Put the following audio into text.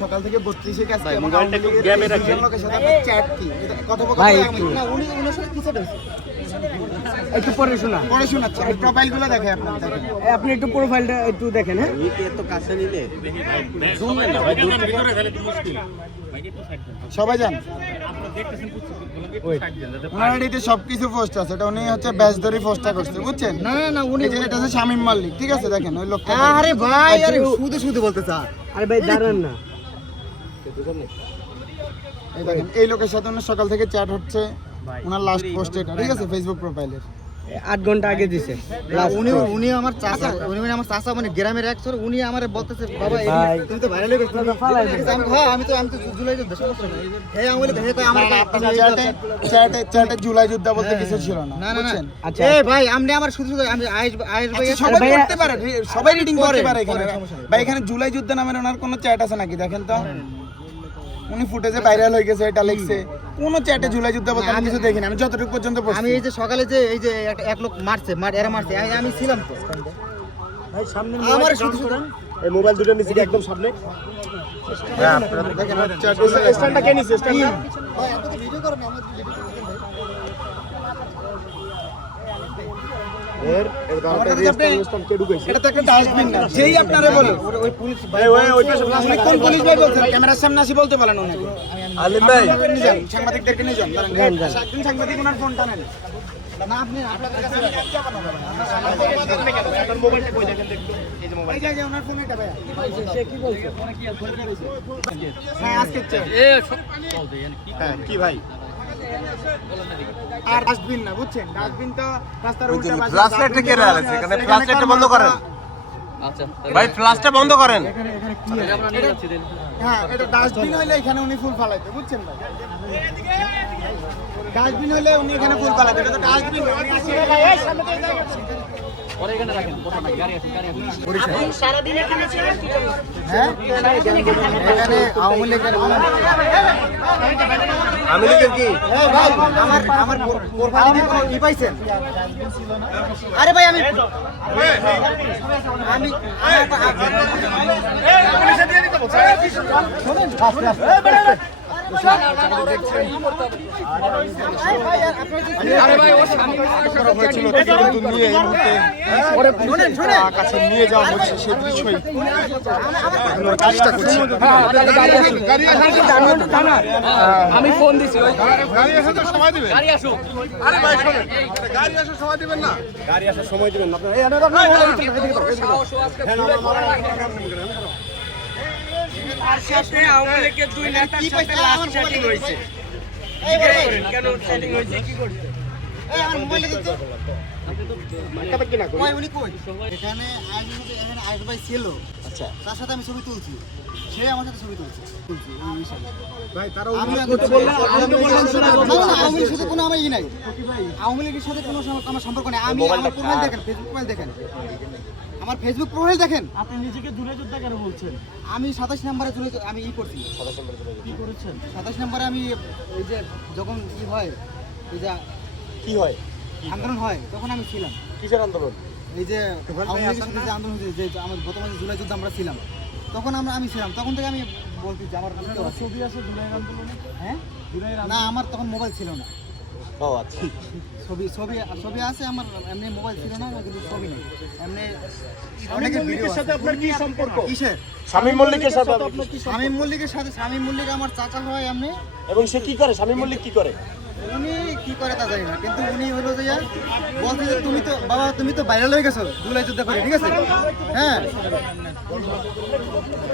সকাল থেকে 32-এ কাজ একটু পরে শোনা প্রোফাইলগুলো দেখে আপনি একটু প্রোফাইলটা একটু দেখেন। হ্যাঁ এত কাছে নিলে সবাই জান সবকিছু পোস্ট আছে, এটা উনি হচ্ছে ব্যাচ ধরে পোস্টটা করছে, বুঝছেন? না না উনি এটা হচ্ছে শামীম মালিক, ঠিক আছে? দেখেন ওই লোকটা। আরে ভাই আরে শুধু শুধু বলতে চা। আরে ভাই দাঁড়ান না, এই দেখেন এই লোকের সাথে উনি সকাল থেকে চ্যাট হচ্ছে, ওনার লাস্ট পোস্ট এটা, ঠিক আছে? ফেসবুক প্রোফাইলের 8 ঘন্টা আগে দিছে। উনি আমার চাচা, উনি আমার চাচা, মানে গ্রামের এক ছোট। উনি আমারে বলতেছে বাবা তুমি তো ভাইরাল হয়ে গেছো। আমি তো জুলাই যুদ্ধ সমস্যা নাই। এই আমলে দেখে কই আমার চ্যাটে জুলাই যুদ্ধ বলতে কিছু ছিল না, বুঝছেন? আচ্ছা এই ভাই আপনি আমার শুধু আমি আয়েশ ভাই সবাই করতে পারে, সবাই রিডিং করতে পারে এখানে। ভাই এখানে জুলাই যুদ্ধ নামের ওনার কোনো চ্যাট আছে নাকি দেখেন তো? উনি ফুটেজে ভাইরাল হয়ে গেছে এটা লিখছে, কোন চ্যাটে জুলাই যুদ্ধ বলতে আমি কিছু দেখিনি। আমি যতটুকু পর্যন্ত পড়ছি, আমি এই যে সকালে যে এই যে এক লোক মারছে, এরা মারছে, আমি ছিলাম তো ভাই সামনে আমার শুধু এই মোবাইল দুটো নিচে একদম সামনে। হ্যাঁ আপনারা দেখেন চ্যাট স্ট্যান্ডটা কে নিছে? স্ট্যান্ডটা ভাই এত তো ভিডিও করেন, আমরা ভিডিও করতে এটা তো একটা ডাস্টবিন না, যেই আপনারা বলে ওই পুলিশ ভাই ওইটা কোন পুলিশ ভাই বলছেন? ক্যামেরার সামনে আসি বলতে বলেন ওনাকে। আলিম ভাই সাংবাদিকদেরকে নিয়ে যান, একজন সাংবাদিক ওনার ফোনটা নেন না। আপনি আপনাদের কাছে আপনার মোবাইলটা কই দেখেন দেখুন, এই যে মোবাইল, এই যে ওনার ফোন এটা ভাই সে কি বলছে? হ্যাঁ আজকে হ্যাঁ কি ভাই? আর ডাস্টবিন না, বুঝছেন? ডাস্টবিন তো রাস্তার উল্টা পাশে। ফ্ল্যাশলাইটটা কে রাখছে এখানে? ফ্ল্যাশলাইটটা বন্ধ করেন। আচ্ছা ভাই ফ্ল্যাশটা বন্ধ করেন। হ্যাঁ এটা ডাস্টবিন হইলে এখানে উনি ফুল ফালাইতে, বুঝছেন ভাই? ডাস্টবিন হইলে উনি এখানে ফুল ফালাইতে, এটা তো ডাস্টবিন না। উনি আসলে এই সামনে থেকে যাচ্ছে ওরে এখানে রাখেন, কথা না, গাড়ি আসুন, গাড়ি আসুন। আপনি সারা দিন এখানে ছিলেন? হ্যাঁ এখানে আওয়ামী লীগের কি? এই ভাই আমার প্রোফাইলে কি পাইছেন? আরে ভাই আমি পুলিশে দিয়ে দিতে বলছে। শুনুন আরে ভাই ও স্বামী হয়েছিল, কিন্তু নিয়ে এই মুহূর্তে কাছে নিয়ে যাওয়া হচ্ছে, সে দৃশ্যই আমরা চেষ্টা করছি। আমি ফোন দিছি, গাড়ি আসে তো সময় দিবেন। গাড়ি আসো। আরে ভাই শুনুন, গাড়ি আসে সময় দিবেন না? গাড়ি আসার সময় দিবেন না আপনারা? আর শেষে আওয়ামী লীগের 2 নেতার সাথে লাস্ট সেটিং হইছে। কেন সেটিং হইছে? কি করছে? এই আমার মোবাইলে দিতে কি না উনি কই? এখানে আইস ভাই ছিল, আচ্ছা তার সাথে আমি ছবি তুলছি, সে আমার সাথে ছবি তুলছে ভাই। তারা আমি তো বললাম, আপনি তো বললেন শোনা আওয়ামী লীগের সাথে কোনো আমার ই নাই, আওয়ামী লীগের সাথে কোনো আমার সম্পর্ক নেই। আমি আমার প্রোফাইল দেখেন, ফেসবুক প্রোফাইল দেখেন, আমার ফেসবুক প্রোফাইল দেখেন। আপনি নিজেকে জুলাই যোদ্ধা কেন বলছেন? আমি 27 নম্বরে আমি ই করছি। কি করেছেন? 27 নম্বরে আমি এই যে যখন ই হয়, এই যে কি হয়, আন্দোলন হয়, তখন আমি ছিলাম। কিসের আন্দোলন? এই যে আওয়ামী লীগের সাথে যে আন্দোলন হয়েছে, যে আমার গত মাসে জুলাই যুদ্ধ আমরা ছিলাম, তখন আমি ছিলাম। তখন থেকে আমি বলছি যে আমার ছবি আছে জুলাই আন্দোলনে? হ্যাঁ না, আমার তখন মোবাইল ছিল না। ও আচ্ছা, ছবি আছে আমার, এমনি মোবাইল ছিল না, কিন্তু ছবি নেই এমনি। শামীম মল্লিকের সাথে আপনার কি সম্পর্ক? কিসের শামীম মল্লিকের সাথে আপনার কি? শামীম মল্লিকের সাথে, শামীম মল্লিক আমার চাচা হয় এমনি। এবং সে কি করে? শামীম মল্লিক কি করে? উনি কি করে তা জানি না, কিন্তু উনি হলো যে বলছে যে তুমি তো বাবা, তুমি তো ভাইরাল হয়ে গেছো জুলাই যুদ্ধ করে, ঠিক আছে? হ্যাঁ